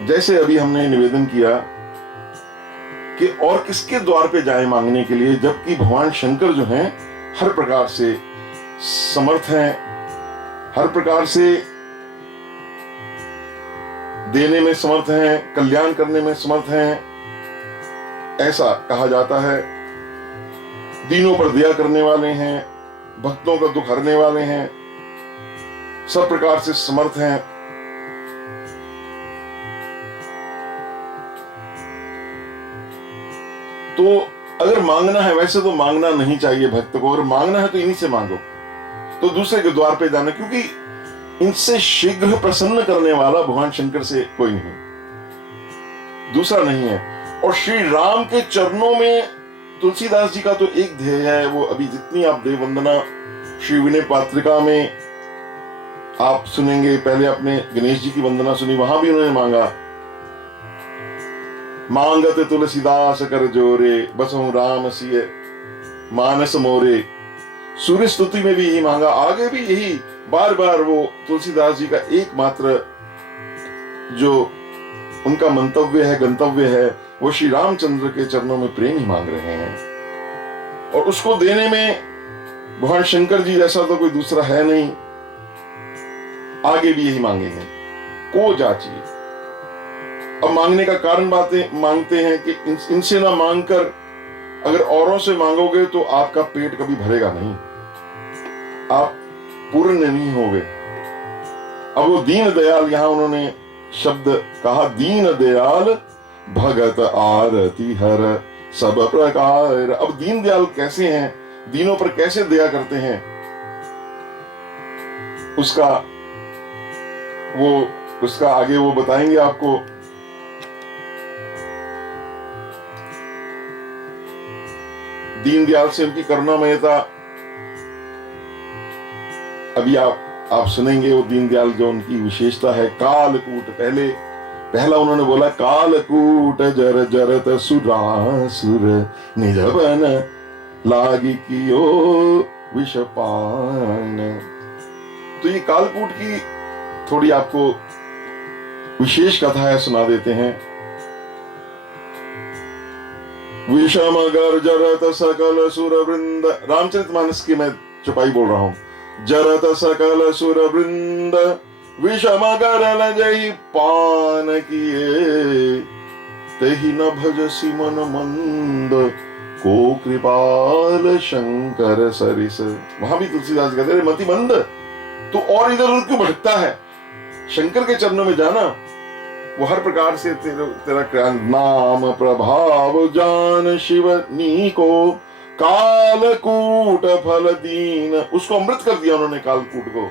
जैसे अभी हमने निवेदन किया कि और किसके द्वार पे जाए मांगने के लिए, जबकि भगवान शंकर जो हैं हर प्रकार से समर्थ हैं, हर प्रकार से देने में समर्थ हैं, कल्याण करने में समर्थ हैं। ऐसा कहा जाता है। दीनों पर दया करने वाले हैं, भक्तों का दुख हरने वाले हैं, सब प्रकार से समर्थ हैं। तो अगर मांगना है, वैसे तो मांगना नहीं चाहिए भक्त को, अगर मांगना है तो इन्हीं से मांगो, तो दूसरे के द्वार पे जाना, क्योंकि इनसे शीघ्र प्रसन्न करने वाला भगवान शंकर से कोई नहीं, दूसरा नहीं है। और श्री राम के चरणों में तुलसीदास जी का तो एक ध्येय है, वो अभी जितनी आप देव वंदना श्री विनय पात्रिका में आप सुनेंगे, पहले आपने गणेश जी की वंदना सुनी, वहां भी उन्होंने मांगा, मांगत तुलसीदास कर जोरे, बसहु राम सिय मानस मोरे। सूर्य स्तुति में भी यही मांगा, आगे भी यही बार बार वो तुलसीदास जी का एकमात्र जो उनका मंतव्य है, गंतव्य है, वो श्री रामचंद्र के चरणों में प्रेम ही मांग रहे हैं। और उसको देने में भगवान शंकर जी जैसा तो कोई दूसरा है नहीं, आगे भी यही मांगेंगे, को जाचिए। अब मांगने का कारण मांगते हैं कि इनसे ना मांगकर अगर औरों से मांगोगे तो आपका पेट कभी भरेगा नहीं, आप पूर्ण नहीं होगे। अब वो दीन दयाल, यहां उन्होंने शब्द कहा, दीन दयाल भगत आरती हर सब प्रकार। अब दीन दयाल कैसे हैं, दीनों पर कैसे दया करते हैं, उसका आगे वो बताएंगे आपको। दीन दयाल से उनकी करुणामयता अभी आप सुनेंगे। वो दीन दयाल जो उनकी विशेषता है, कालकूट, पहला उन्होंने बोला, कालकूट जर जरत सुरासुर निज बन लागी कियो विषपान। तो ये कालकूट की थोड़ी आपको विशेष कथा है, सुना देते हैं। विषम गर्जरत सकल सुर वृंद, रामचरितमानस की मैं चुपाई बोल रहा हूं। जरत सकल सुर वृंद विषम गरल जही पान किए, तेहि न भजसी मन मंद को कृपाल शंकर सरिस। वहां भी तुलसीदास कहते हैं, मति मंद, तो और इधर उधर क्यों भटकता है, शंकर के चरणों में जाना, वो हर प्रकार से तेरा नाम प्रभाव जान शिव नी को कालकूट फल दीन। उसको अमृत कर दिया उन्होंने, कालकूट को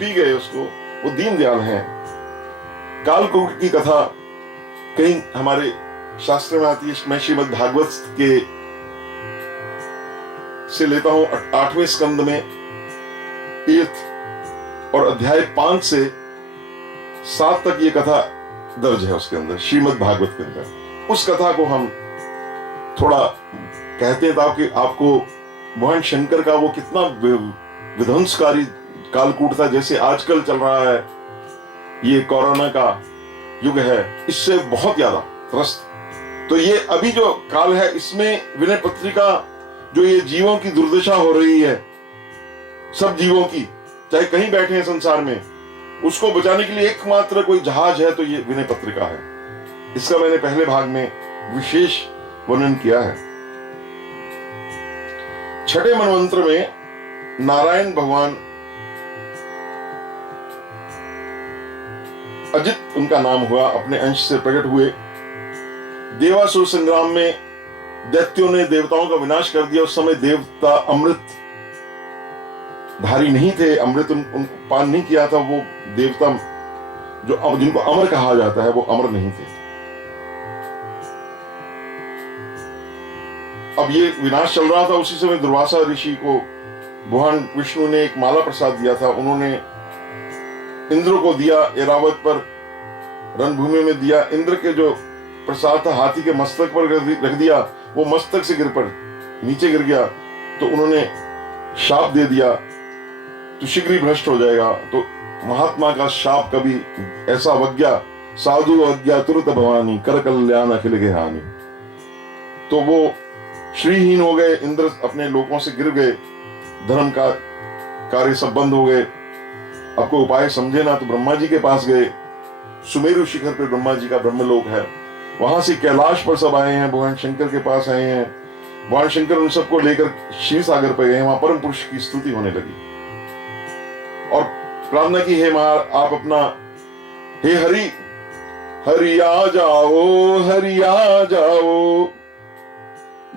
पी गए उसको, वो दीन दयाल हैं। कालकूट की कथा कहीं हमारे शास्त्र में आती है, मैं श्रीमद् भागवत के से लेता हूं 8वें स्कंद में, तीर्थ और अध्याय 5 से 7 तक ये कथा दर्ज है उसके अंदर, श्रीमद् भागवत के अंदर। उस कथा को हम थोड़ा कहते हैं ताकि आपको भगवान शंकर का वो कितना विध्वंसकारी कालकूट था, जैसे आजकल चल रहा है, ये कोरोना का युग है, इससे बहुत ज्यादा त्रस्त। तो ये अभी जो काल है, इसमें विनय पत्रिका जो ये जीवों की दुर्दशा हो रही है, सब जीवों की, चाहे कहीं बैठे हैं संसार में, उसको बचाने के लिए एकमात्र कोई जहाज है तो ये विनय पत्रिका है। इसका मैंने पहले भाग में विशेष वर्णन किया है। 6ठे मनवंत्र में नारायण भगवान, अजित उनका नाम हुआ, अपने अंश से प्रकट हुए। देवासुर संग्राम में दैत्यों ने देवताओं का विनाश कर दिया। उस समय देवता अमृत धारी नहीं थे, अमृत उन पान नहीं किया था। वो देवता जो जिनको अमर कहा जाता है, वो अमर नहीं थे। अब ये विनाश चल रहा था, उसी समय दुर्वासा ऋषि को भगवान विष्णु ने एक माला प्रसाद दिया था। उन्होंने इंद्र को दिया, एरावत पर रणभूमि में दिया। इंद्र के जो प्रसाद था हाथी के मस्तक पर रख दिया, वो मस्तक से गिर पड़ नीचे गिर गया। तो उन्होंने शाप दे दिया, तो शीघ्र ही भ्रष्ट हो जाएगा। तो महात्मा का शाप कभी ऐसा अवज्ञा साधु अज्ञा तुरत भवानी, कर कल्याण अखिल के हानि। तो वो श्रीहीन हो गए, इंद्र अपने लोकों से गिर गए, धर्म का कार्य सब बंद हो गए। अब कोई उपाय समझे ना तो ब्रह्मा जी के पास गए। सुमेरु शिखर पे ब्रह्मा जी का ब्रह्मलोक है, वहां से कैलाश पर सब आए हैं, भगवान शंकर के पास आए हैं। भगवान शंकर उन सबको लेकर क्षीर सागर पर गए, वहां परम पुरुष की स्तुति होने लगी और प्रार्थना की, हे मां आप अपना, हे हरि, हरि आ जाओ, हरि आ जाओ,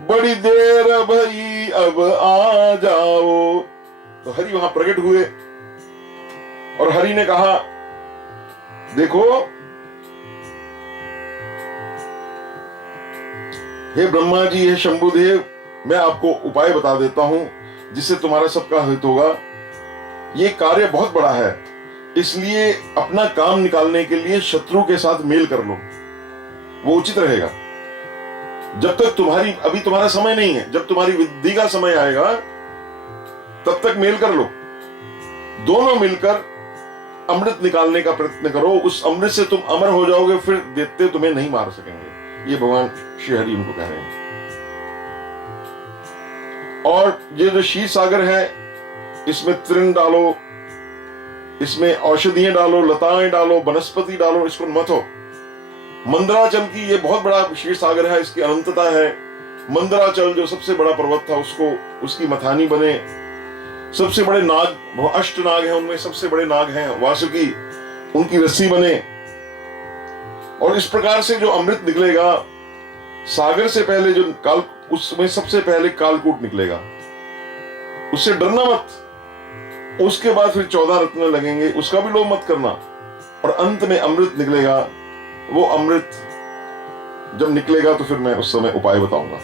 बड़ी देर भई अब आ जाओ। तो हरि वहां प्रकट हुए और हरि ने कहा, देखो हे ब्रह्मा जी, हे शंभुदेव, मैं आपको उपाय बता देता हूं जिससे तुम्हारा सबका हित होगा। ये कार्य बहुत बड़ा है, इसलिए अपना काम निकालने के लिए शत्रु के साथ मेल कर लो, वो उचित रहेगा। जब तक अभी तुम्हारा समय नहीं है, जब तुम्हारी वृद्धि का समय आएगा तब तक मेल कर लो। दोनों मिलकर अमृत निकालने का प्रयत्न करो, उस अमृत से तुम अमर हो जाओगे, फिर दैत्य तुम्हें नहीं मार सकेंगे। ये भगवान श्री हरि उनको कह रहे हैं। और ये जो क्षीर सागर है, इसमें तृण डालो, इसमें औषधियां डालो, लताएं डालो, वनस्पति डालो, इसको मथो। मंदराचल की ये बहुत बड़ा क्षीर सागर है, इसकी अनंतता है। मंदराचल जो सबसे बड़ा पर्वत था, उसकी मथानी बने। सबसे बड़े नाग, अष्ट नाग हैं, उनमें सबसे बड़े नाग हैं वासुकी, उनकी रस्सी बने। और इस प्रकार से जो अमृत निकलेगा सागर से पहले, जो उसमें सबसे पहले कालकूट निकलेगा, उससे डरना मत। उसके बाद फिर 14 रत्न लगेंगे, उसका भी लोभ मत करना। और अंत में अमृत निकलेगा। वो अमृत जब निकलेगा तो फिर मैं उस समय उपाय बताऊंगा।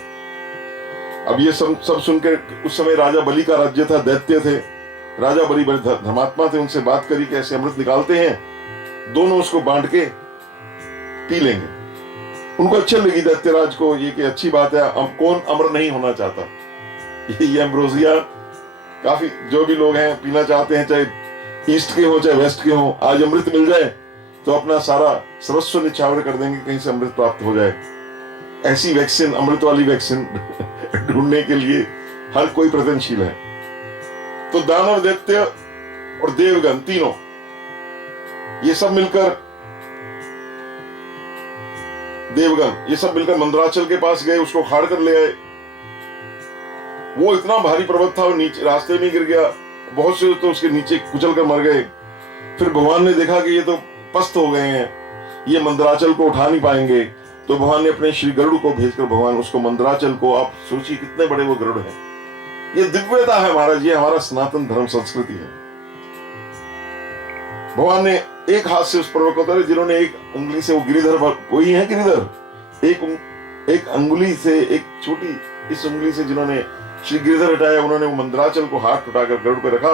अब ये सब सुन के, उस समय राजा बलि का राज्य था, दैत्य थे। राजा बलि बड़े धर्मात्मा थे, उनसे बात करी कि ऐसे अमृत निकालते हैं, दोनों उसको बांट के पी लेंगे। उनको अच्छी लगी दैत्यराज को ये कि अच्छी बात है, कौन अमर नहीं होना चाहता। ये एम्ब्रोसिया काफी जो भी लोग हैं पीना चाहते हैं, चाहे ईस्ट के हो चाहे वेस्ट के हो। आज अमृत मिल जाए तो अपना सारा सर्वस्व निछावर कर देंगे कहीं से अमृत प्राप्त हो जाए। ऐसी वैक्सीन, अमृत वाली वैक्सीन ढूंढने के लिए हर कोई प्रयत्नशील है। तो दानव, दैत्य और देवगण तीनों ये सब मिलकर मंदराचल के पास गए, उसको खाड़ कर ले आए। वो इतना भारी पर्वत था, वो नीचे रास्ते में गिर गया, बहुत से तो उसके नीचे कुचल कर मर गए। फिर भगवान ने देखा कि ये तो पस्त हो गए हैं, ये मंदराचल को उठा नहीं पाएंगे, तो भगवान ने अपने श्री गरुड़ को भेजकर भगवान उसको मंदराचल को, आप सोचिए कितने बड़े वो गरुड़ हैं। ये दिव्यता है महाराज, ये हमारा सनातन धर्म संस्कृति है। भगवान ने एक हाथ से उस पर्वत को उतारे, जिन्होंने एक उंगली से, वो गिरिधर वही है गिरिधर, एक अंगुली से, एक छोटी इस उंगली से जिन्होंने श्री गिरिधर हटाया, उन्होंने वो मंदराचल को हाथ उठाकर गरुड़ पे रखा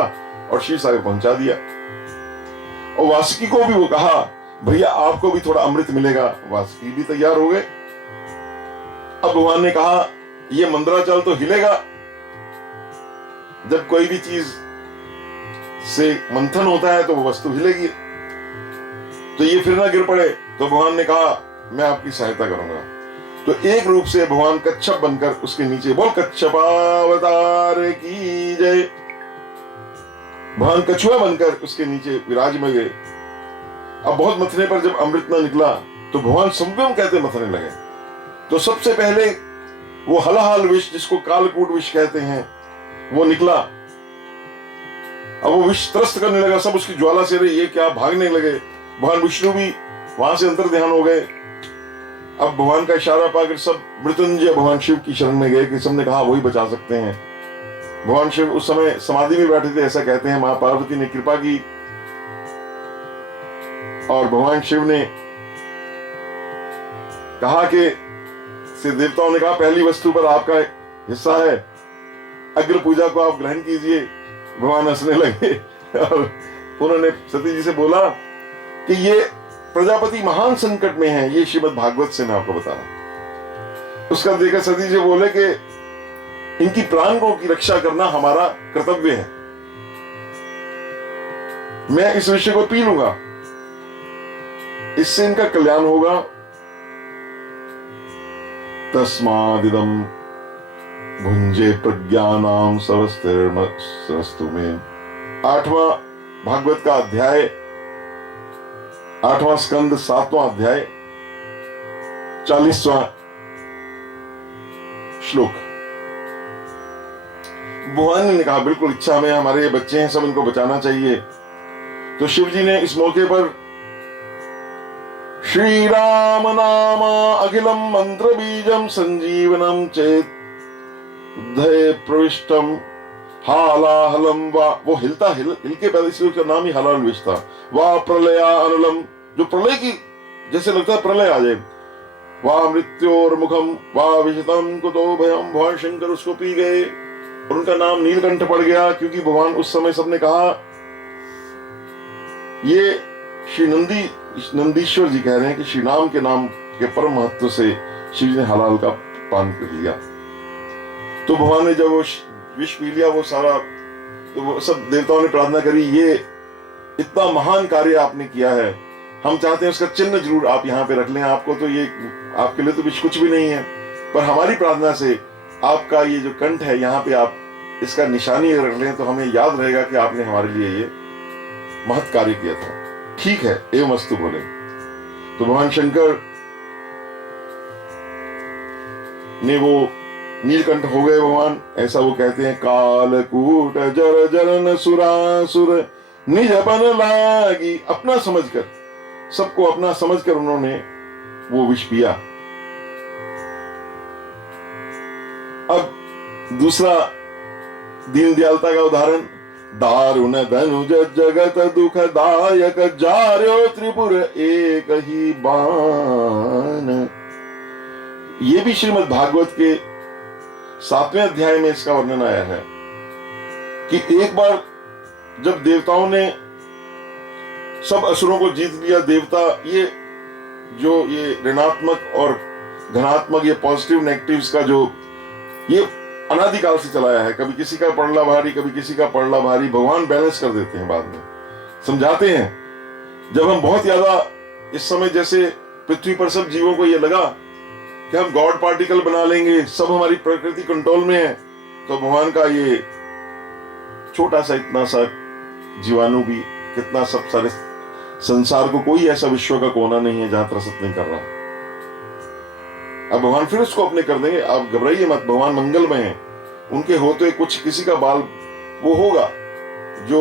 और क्षीर सागर पहुंचा दिया। और वासुकी को भी वो कहा, भैया आपको भी थोड़ा अमृत मिलेगा। वासुकी भी तैयार हो गए। अब भगवान ने कहा, ये मंदराचल तो हिलेगा, जब कोई भी चीज से मंथन होता है तो वो वस्तु हिलेगी, तो ये फिर ना गिर पड़े। तो भगवान ने कहा, मैं आपकी सहायता करूंगा। तो एक रूप से भगवान कच्छप बनकर उसके नीचे, बोल कच्छपावतार की जय, भगवान कछुआ बनकर उसके नीचे विराज में गए। अब बहुत मथने पर जब अमृत न निकला तो भगवान संयम कहते मथने लगे। तो सबसे पहले वो हलाहल विष, जिसको कालकूट विष कहते हैं, वो निकला। अब वो विष त्रस्त करने लगा, सब उसकी ज्वाला से रहे, ये क्या, भागने लगे। भगवान विष्णु भी वहां से अंतर ध्यान हो गए। अब भगवान का इशारा पाकर सब मृत्युंजय भगवान शिव की शरण में गए कि सबने कहा वही बचा सकते हैं। भगवान शिव उस समय समाधि में बैठे थे, ऐसा कहते हैं। मां पार्वती ने कृपा की और भगवान शिव ने कहा कि से देवताओं ने कहा, पहली वस्तु पर आपका हिस्सा है, अग्र पूजा को आप ग्रहण कीजिए। भगवान हंसने लगे और उन्होंने सती जी से बोला कि ये प्रजापति महान संकट में है, ये श्रीमद् भागवत से मैं आपको बता रहा हूं। उसका देखकर सती जी बोले कि इनकी प्राणों की रक्षा करना हमारा कर्तव्य है, मैं इस विषय को पी लूंगा। इससे इनका कल्याण होगा। तस्मादिदम भुंजे प्रज्ञानाम सरस्तु में। 8वां भागवत का अध्याय, 8वां स्कंद, 7वां अध्याय, 40वां श्लोक। भगवान ने कहा बिल्कुल इच्छा में, हमारे ये बच्चे हैं, सब इनको बचाना चाहिए। तो शिव जी ने इस मौके पर श्री राम नाम अखिलम मंत्र बीजम संजीवनम चेत उद्धय प्रविष्टम हालाहलम वा, वो हिलता हिल के पैदा, इसलिए उसका नाम ही हलाल विष था। वा प्रलया अनलम, जो प्रलय की जैसे लगता है प्रलय आ जाए। वा मृत्योर मुखम वा विशतम कुतो भयम, भगवान शंकर उसको पी गए और उनका नाम नीलकंठ पड़ गया, क्योंकि भगवान उस समय सबने कहा, ये श्री नंदीश्वर जी कह रहे हैं कि श्री राम के नाम के परम महत्व से शिव जी ने हलाल का पान कर लिया। तो भगवान ने जब वो विष पी लिया, वो सारा, तो वो सब देवताओं ने प्रार्थना करी, ये इतना महान कार्य आपने किया है, हम चाहते हैं उसका चिन्ह जरूर आप यहाँ पे रख लें। आपको तो ये, आपके लिए तो विष कुछ भी नहीं है, पर हमारी प्रार्थना से आपका ये जो कंठ है यहाँ पे आप इसका निशानी रख लें, तो हमें याद रहेगा कि आपने हमारे लिए ये महत् कार्य किया था। ठीक है, एवं अस्तु बोले। तो भगवान शंकर ने वो नीलकंठ हो गए भगवान, ऐसा वो कहते हैं। कालकूट जर जरन सुरासुर निजपन लागी, अपना समझकर, सबको अपना समझकर उन्होंने वो विष पिया। अब दूसरा दीन दयालता का उदाहरण, दारुण धनुज जगत दुखदायक जार्यो त्रिपुर एक ही बाण। ये भी श्रीमद् भागवत के 7वें अध्याय में इसका वर्णन आया है कि एक बार जब देवताओं ने सब असुरों को जीत लिया, देवता ये जो ये ऋणात्मक और धनात्मक, ये पॉजिटिव नेगेटिव्स का जो ये अनादिकाल से चलाया है, कभी किसी का पड़ला भारी, कभी किसी का पड़ला भारी, भगवान बैलेंस कर देते हैं, बाद में समझाते हैं। जब हम बहुत ज्यादा इस समय जैसे पृथ्वी पर सब जीवों को ये लगा कि हम गॉड पार्टिकल बना लेंगे, सब हमारी प्रकृति कंट्रोल में है, तो भगवान का ये छोटा सा इतना सा जीवाणु भी, कितना सब सारे संसार को, कोई ऐसा विश्व का कोना नहीं है जहां त्रसित नहीं कर रहा। अब भगवान फिर उसको अपने कर देंगे, आप घबराइए मत, भगवान मंगलमय है। उनके होते कुछ किसी का बाल वो होगा, जो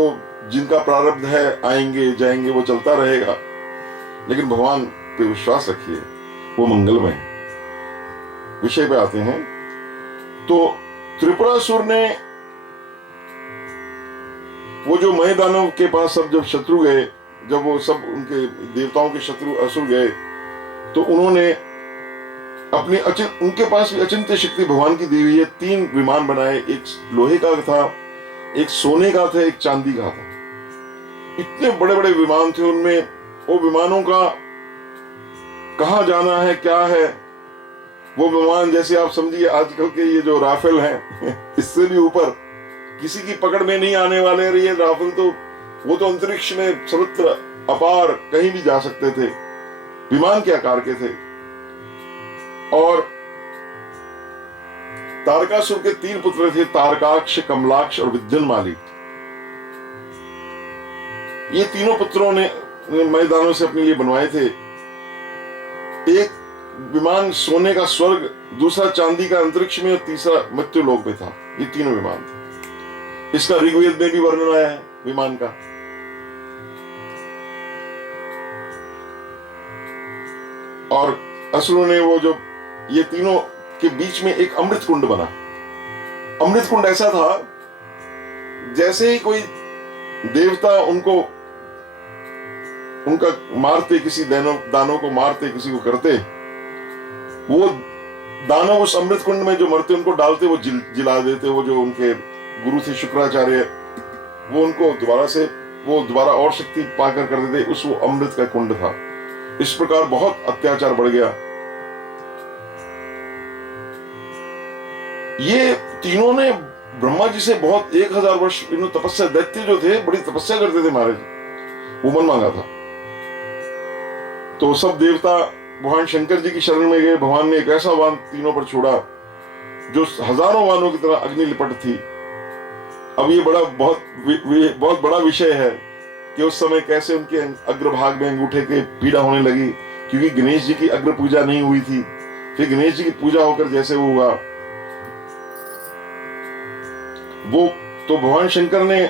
जिनका प्रारब्ध है आएंगे जाएंगे, वो चलता रहेगा, लेकिन भगवान पे विश्वास रखिए, वो मंगलमय है। विषय पे आते हैं। तो त्रिपुरासुर ने, वो जो मय दानव के पास सब जब शत्रु गए, जब वो सब उनके देवताओं के शत्रु असुर गए, तो उन्होंने अपनी उनके पास भी अचिंत्य शक्ति भगवान की दी हुई है। 3 विमान बनाए, एक लोहे का था, एक सोने का था, एक चांदी का था। इतने बड़े बड़े विमान थे उनमें। वो विमानों का कहाँ जाना है, क्या है, वो विमान जैसे आप समझिए आजकल के ये जो राफेल हैं इससे भी ऊपर, किसी की पकड़ में नहीं आने वाले। ये राफेल तो वो तो अंतरिक्ष में सर्वत्र अपार कहीं भी जा सकते थे, विमान के आकार के थे। और तारकासुर के 3 पुत्र थे, तारकाक्ष, कमलाक्ष और विद्युन्माली। ये तीनों पुत्रों ने मैदानों से अपने लिए बनवाए थे। एक विमान सोने का स्वर्ग, दूसरा चांदी का अंतरिक्ष में और तीसरा मृत्यु लोक में था। ये तीनों विमान थे। इसका ऋग्वेद में भी वर्णन आया है विमान का। और असुरों ने वो जो ये तीनों के बीच में एक अमृत कुंड बना। अमृत कुंड ऐसा था जैसे ही कोई देवता उनका मारते, किसी दानव को मारते, किसी को करते, वो दानव उस अमृत कुंड में जो मरते उनको डालते, वो जिला देते। वो जो उनके गुरु थे शुक्राचार्य, वो उनको दोबारा और शक्ति पाकर कर देते। उस वो अमृत का कुंड था। इस प्रकार बहुत अत्याचार बढ़ गया। ये तीनों ने ब्रह्मा जी से बहुत 1000 वर्ष तपस्या, दैत्य जो थे बड़ी तपस्या करते थे महाराज, वो मन मांगा था। तो सब देवता भगवान शंकर जी की शरण में गए। भगवान ने एक ऐसा वान तीनों पर छोड़ा जो हजारों वानों की तरह अग्नि लिपट थी। अब ये बहुत बड़ा विषय है कि उस समय कैसे उनके अग्रभाग में अंगूठे के पीड़ा होने लगी, क्योंकि गणेश जी की अग्र पूजा नहीं हुई थी। फिर गणेश जी की पूजा होकर जैसे वो हुआ, वो तो भगवान शंकर ने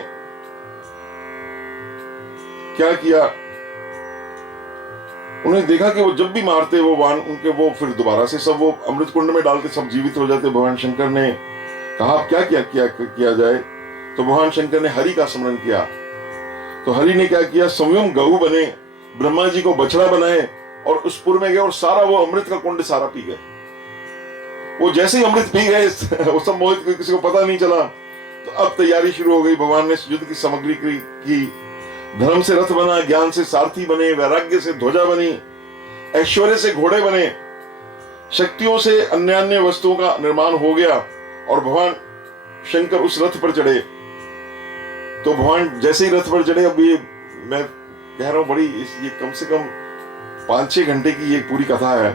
क्या किया, उन्हें देखा कि वो जब भी मारते वो वान उनके, वो फिर दोबारा से सब वो अमृत कुंड में डालते सब जीवित हो जाते। भगवान शंकर ने कहा अब क्या किया जाए। तो भगवान शंकर ने हरि का स्मरण किया। तो हरि ने क्या किया, स्वयं गऊ बने, ब्रह्मा जी को बछड़ा बनाए और उस पुर में गए और सारा वो अमृत का कुंड सारा पी गए। वो जैसे ही अमृत पी गए वो सब मोहित, किसी को पता नहीं चला। तो अब तैयारी शुरू हो गई। भगवान ने युद्ध की सामग्री की, धर्म से रथ बना, ज्ञान से सारथी बने, वैराग्य से ध्वजा बनी, ऐश्वर्य से घोड़े बने, शक्तियों से अन्य अन्य वस्तुओं का निर्माण हो गया और भगवान शंकर उस रथ पर चढ़े। तो भगवान जैसे ही रथ पर चढ़े, अब ये मैं कह रहा हूं बड़ी ये कम से कम 5-6 घंटे की ये पूरी कथा है।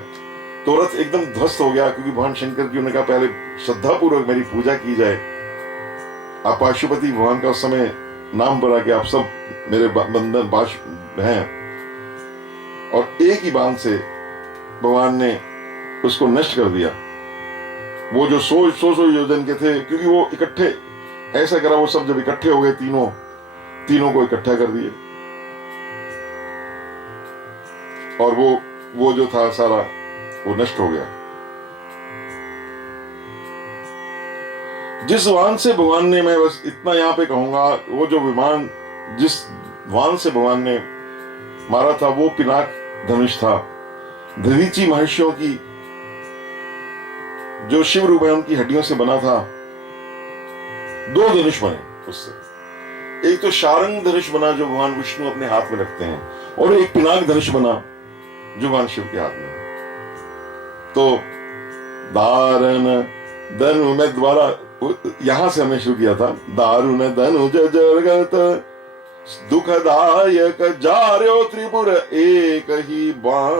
तो रथ एकदम ध्वस्त हो गया, क्योंकि भगवान शंकर की उन्होंने कहा पहले श्रद्धा पूर्वक मेरी पूजा की जाए। आप पाशुपति भगवान का उस समय नाम पड़ा कि आप सब मेरे बंधन बाश हैं, और एक ही बाण से भगवान ने उसको नष्ट कर दिया। वो जो 100 योजन के थे, क्योंकि वो इकट्ठे ऐसा करा, वो सब जब इकट्ठे हो गए तीनों को इकट्ठा कर दिए, और वो जो था सारा वो नष्ट हो गया। जिस वान से भगवान ने, मैं बस इतना यहां पे कहूंगा, वो जो विमान जिस वान से भगवान ने मारा था वो पिनाक धनुष था। दधीची महर्षियों की जो शिव रूप है उनकी हड्डियों से बना था। 2 धनुष बने उससे, एक तो शारंग धनुष बना जो भगवान विष्णु अपने हाथ में रखते हैं, और एक पिनाक धनुष बना जो भगवान शिव के हाथ में। तो दारुण धनु में द्वारा यहां से हमने शुरू किया था। दारुण धनुज जगत दुखदायक जार्यो त्रिपुर एक ही बाण।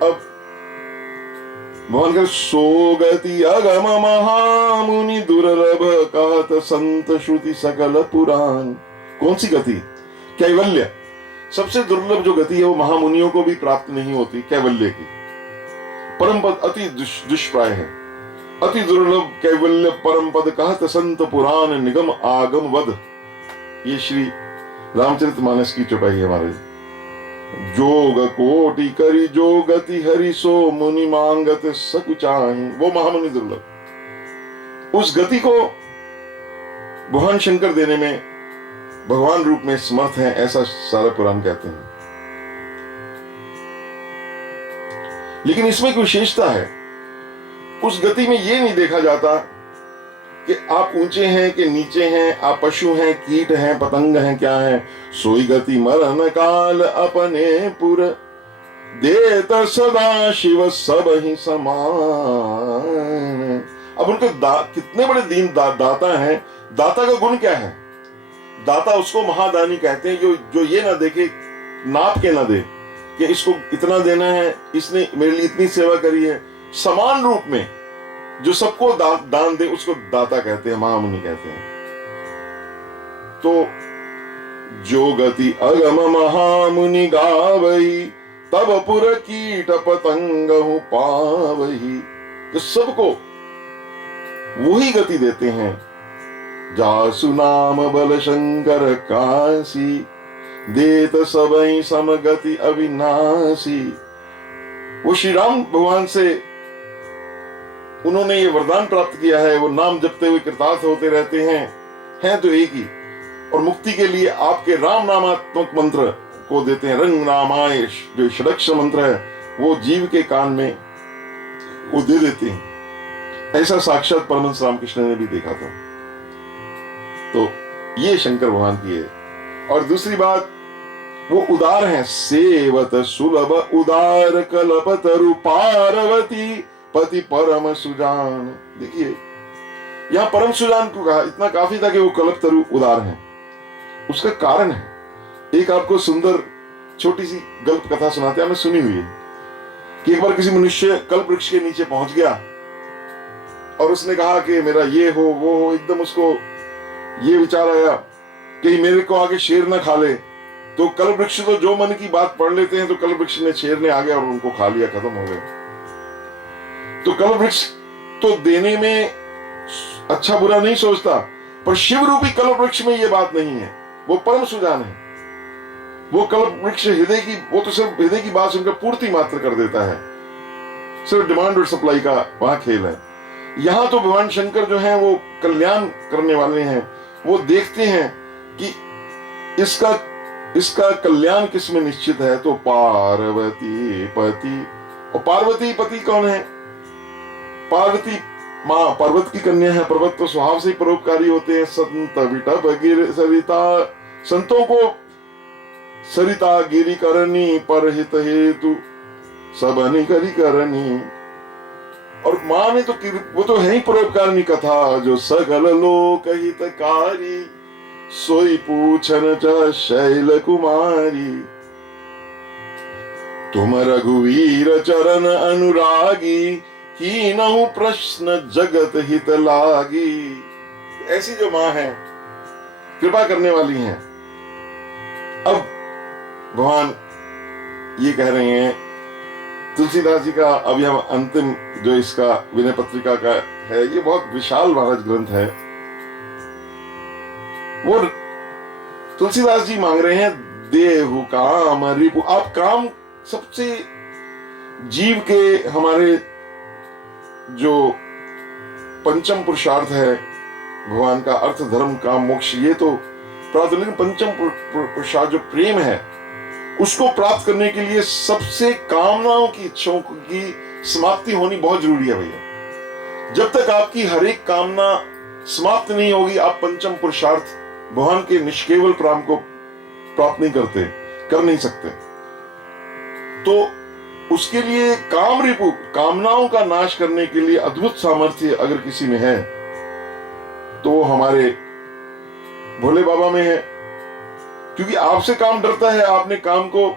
अब भगवान का सोगति अगम महामुनि दुर्लभ कहत संत श्रुति सकल पुराण। कौन सी गति? कैवल्य। सबसे दुर्लभ जो गति है वो महामुनियों को भी प्राप्त नहीं होती, कैवल्य की। परम पद अति दुष्प्राय है, अति दुर्लभ कैवल्य परम पद कहत संत पुराण निगम आगम वद। ये श्री रामचरितमानस की चौपाई है हमारे। जोग कोटि करी जो गति हरि सो मुनि मांगत सकुचाहि। वो महामुनि दुर्लभ, उस गति को भगवान शंकर देने में भगवान रूप में समर्थ है, ऐसा सारा पुराण कहते हैं। लेकिन इसमें एक विशेषता है, उस गति में यह नहीं देखा जाता कि आप ऊंचे हैं कि नीचे हैं, आप पशु हैं, कीट हैं, पतंग हैं, क्या हैं। सोई गति मरण काल अपने पुर देत सदा शिव सब ही समान। अब उनके कितने बड़े दीन दाता हैं। दाता का गुण क्या है? दाता उसको महादानी कहते हैं जो ये ना देखे, नाप के ना दे कि इसको इतना देना है, इसने मेरे लिए इतनी सेवा करी है। समान रूप में जो सबको दान दे उसको दाता कहते हैं, महामुनि कहते हैं। तो जो गति अगम महामुनि गावही तब पुर कीट पतंग पावही। तो सबको वही गति देते हैं। जासु नाम बल शंकर काशी देत सबई समगति अविनाशी। वो श्री राम भगवान से उन्होंने ये वरदान प्राप्त किया है, वो नाम जपते हुए कृतार्थ होते रहते हैं तो एक ही। और मुक्ति के लिए आपके राम नामात्मक मंत्र को देते हैं। रंग रामाय जो षडक्षर मंत्र है वो जीव के कान में वो दे देते हैं। ऐसा साक्षात परमहंस रामकृष्ण ने भी देखा था। तो ये शंकर भगवान की है। और दूसरी बात, वो उदार हैं। सेवत सुलभ उदार कल्पतरु पार्वती पति परम सुजान। देखिए यहां परम सुजान को कहा, इतना काफी था कि वो कल्पतरु उदार हैं। उसका कारण है एक आपको सुंदर छोटी सी गल्प कथा सुनाते हैं, हमने सुनी हुई है कि एक बार किसी मनुष्य कल्प वृक्ष के नीचे पहुंच गया और उसने कहा कि मेरा ये हो वो हो। एकदम उसको ये विचार आया कि मेरे को आगे शेर ना खा ले। तो कल्प वृक्ष तो जो मन की बात पढ़ लेते हैं, तो कल्प वृक्ष ने शेर ने आ गया और उनको खा लिया, खत्म हो गए। तो कल्प वृक्ष तो देने में अच्छा बुरा नहीं सोचता, पर शिव रूपी कल्प वृक्ष में ये बात नहीं है। वो परम सुजान है। वो कल्प वृक्ष हृदय की, वो तो सिर्फ हृदय की बात सुनकर पूर्ति मात्र कर देता है। सिर्फ डिमांड और सप्लाई का वहां खेल है। यहां तो भगवान शंकर जो है वो कल्याण करने वाले हैं। वो देखते हैं कि इसका कल्याण किसमें निश्चित है। तो पार्वती पति, और पार्वती पति कौन है? पार्वती माँ पर्वत की कन्या है। पर्वत तो स्वभाव से ही परोपकारी होते हैं। संत विटप गिर सरिता, संतों को सरिता गिरी करनी, पर हित हेतु सबनी करी करनी। और माँ ने तो वो तो है ही परोपकारिणी कथा, जो सकल लोक हितकारी, सोई पूछन च शैल कुमारी। तुम रघुवीर चरण अनुरागी, कीनहु प्रश्न जगत हित लागी। ऐसी जो माँ है, कृपा करने वाली हैं। अब भगवान ये कह रहे हैं तुलसीदास जी का, अभी हम अंतिम जो इसका विनय पत्रिका का है, ये बहुत विशाल महाराज ग्रंथ है। वो तुलसीदास जी मांग रहे हैं देहु काम रिपु। आप काम, सबसे जीव के हमारे जो पंचम पुरुषार्थ है भगवान का, अर्थ धर्म काम मोक्ष, ये तो प्राप्त, लेकिन पंचम पुरुषार्थ जो प्रेम है, उसको प्राप्त करने के लिए सबसे कामनाओं की, इच्छाओं की समाप्ति होनी बहुत जरूरी है भैया। जब तक आपकी हर एक कामना समाप्त नहीं होगी, आप पंचम पुरुषार्थ भगवान के निष्केवल प्राम को प्राप्त नहीं कर नहीं सकते। तो उसके लिए काम रिपु, कामनाओं का नाश करने के लिए अद्भुत सामर्थ्य अगर किसी में है तो वो हमारे भोले बाबा में है। क्योंकि आपसे काम डरता है, आपने काम को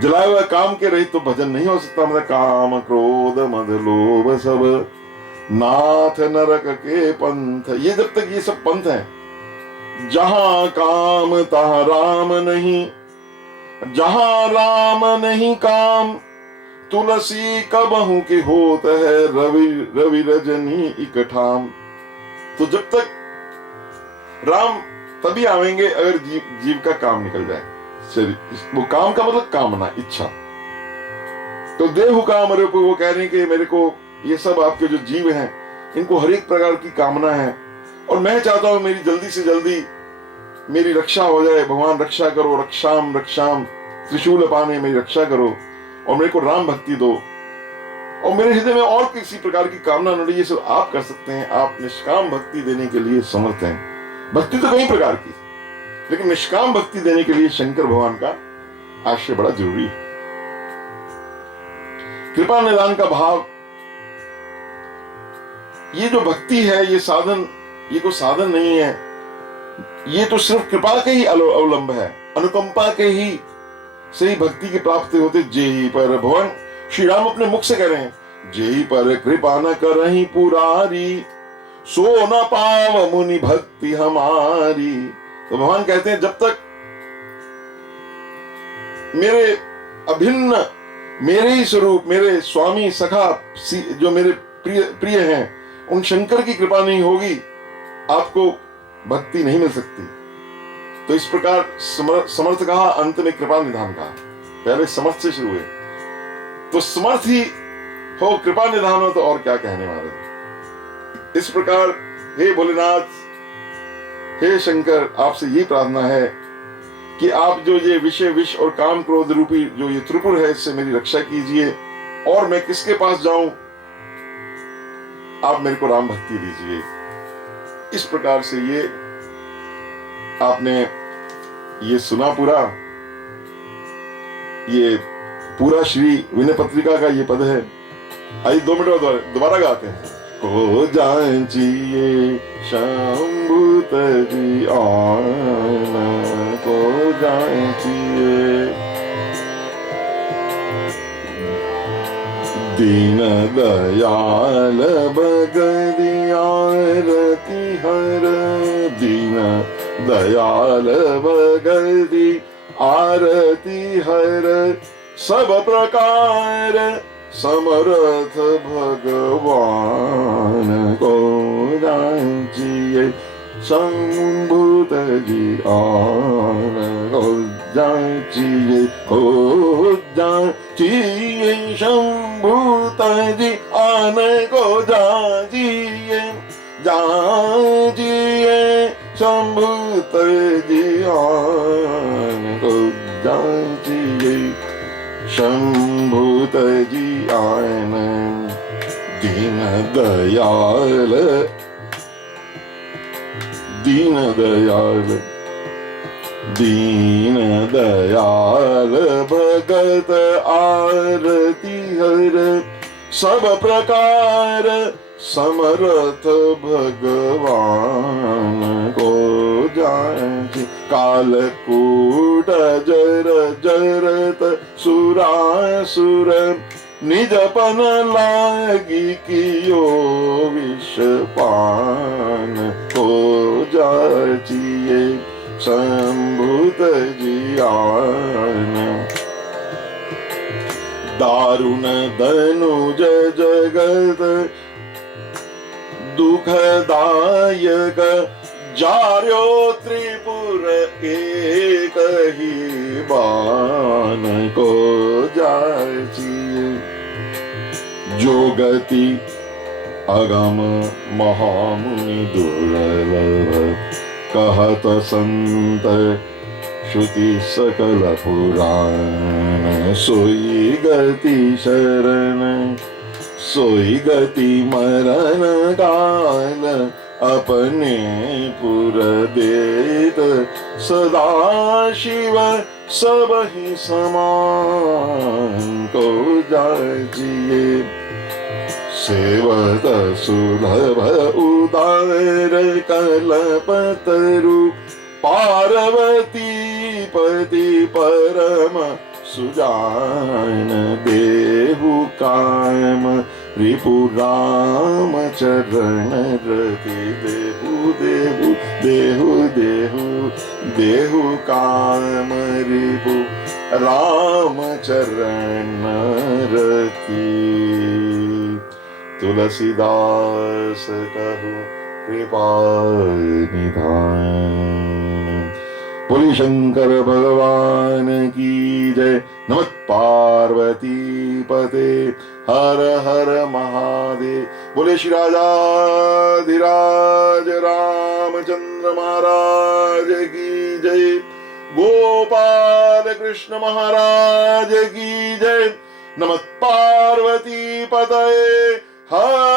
जलाया हुआ, काम के रहित तो भजन नहीं हो सकता। मतलब काम क्रोध मद लोभ सब नाथ नरक के पंथ, ये जब तक ये सब पंथ है, जहां काम तहां राम नहीं, जहां राम नहीं काम, तुलसी कबहू के होत है रवि रवि रजनी इकठाम। तो जब तक राम तभी आवेंगे अगर जीव का काम निकल जाए। वो काम का मतलब कामना, इच्छा। तो देहु काम रिपु, वो कह रहे हैं कि मेरे को ये सब आपके जो जीव हैं, इनको हर एक प्रकार की कामना है, और मैं चाहता हूं मेरी जल्दी से जल्दी मेरी रक्षा हो जाए। भगवान रक्षा करो, रक्षाम रक्षाम, त्रिशूल पाने मेरी रक्षा करो, और मेरे को राम भक्ति दो, और मेरे हृदय में और किसी प्रकार की कामना न रही। ये सब आप कर सकते हैं। आप निष्काम भक्ति देने के लिए समर्थ हैं। भक्ति तो कई प्रकार की, लेकिन निष्काम भक्ति देने के लिए शंकर भगवान का आश्रय बड़ा जरूरी है। कृपा निदान का भाव, ये जो भक्ति है, ये साधन, ये कोई साधन नहीं है। ये तो सिर्फ कृपा के ही अवलंब है, अनुकंपा के ही से ही भक्ति की प्राप्ति होती। जेहि पर, भगवान श्री राम अपने मुख से कह रहे हैं, जेहि पर कृपा न करहि पुरारी, सो न पाव मुनि भक्ति हमारी। तो भगवान कहते हैं जब तक मेरे अभिन्न, मेरे ही स्वरूप, मेरे स्वामी सखा जो मेरे प्रिय हैं, उन शंकर की कृपा नहीं होगी, आपको भक्ति नहीं मिल सकती। तो इस प्रकार समर्थ कहा, अंत में कृपा निधान कहा। पहले समर्थ से शुरू हुए, तो समर्थ ही हो, कृपा निधान हो, तो और क्या कहने वाले। इस प्रकार हे भोलेनाथ, हे शंकर, आपसे ये प्रार्थना है कि आप जो ये विषय विष और काम क्रोध रूपी जो ये त्रिपुर है, इससे मेरी रक्षा कीजिए, और मैं किसके पास जाऊं, आप मेरे को राम भक्ति दीजिए। इस प्रकार से ये आपने ये सुना पूरा, ये पूरा श्री विनय पत्रिका का ये पद है। आइए 2 मिनट दोबारा गाते हैं। को जांचिए शंभु तजी आन को जांचिए। दीन दयाल भगति आरती हर, दीन दयाल भगति आरती हर, सब प्रकार समर्थ भगवान को जांचिए शंभु तजी आन को जांचिए, को जांचिए शंभु तजी आन को जांचिए, जांचिए शंभु तजी आन को जांचिए शंभु तजी आन। दीन दयाल, दीन दयाल, दीन दयाल भगत आरती हर, सब प्रकार समर्थ भगवान को जांचि। कालकूट जर जरत सुरासुर, निजपन लागी कियो विषपान को जांचिए शंभु तजी आन। दारुण धनुज जगत दुखदायक, जार्यो त्रिपुर एक ही बान को जांचिए। जो गति अगम महामुनि दुर्लभ, कहत संत श्रुति सकल पुराण, सोई गति शरण सोई गति मरण काल, अपने पुर देत सदा शिव सब ही समान को जांचिए। सेवत सुलभ उदार कल्पतरु, पार्वती पति परम सुजान, देहु कायम रिपु राम चरण रति। देहु देहु देहु देहु देहु कायम रिपु राम चरण रति। तुलसीदास कहु कृपा निधान। बोली शंकर भगवान की जय। नमः पार्वती पते हर हर महादेव। बोले श्री राजाधिराज रामचंद्र महाराज की जय। गोपाल कृष्ण महाराज की जय। नमः पार्वती पते हर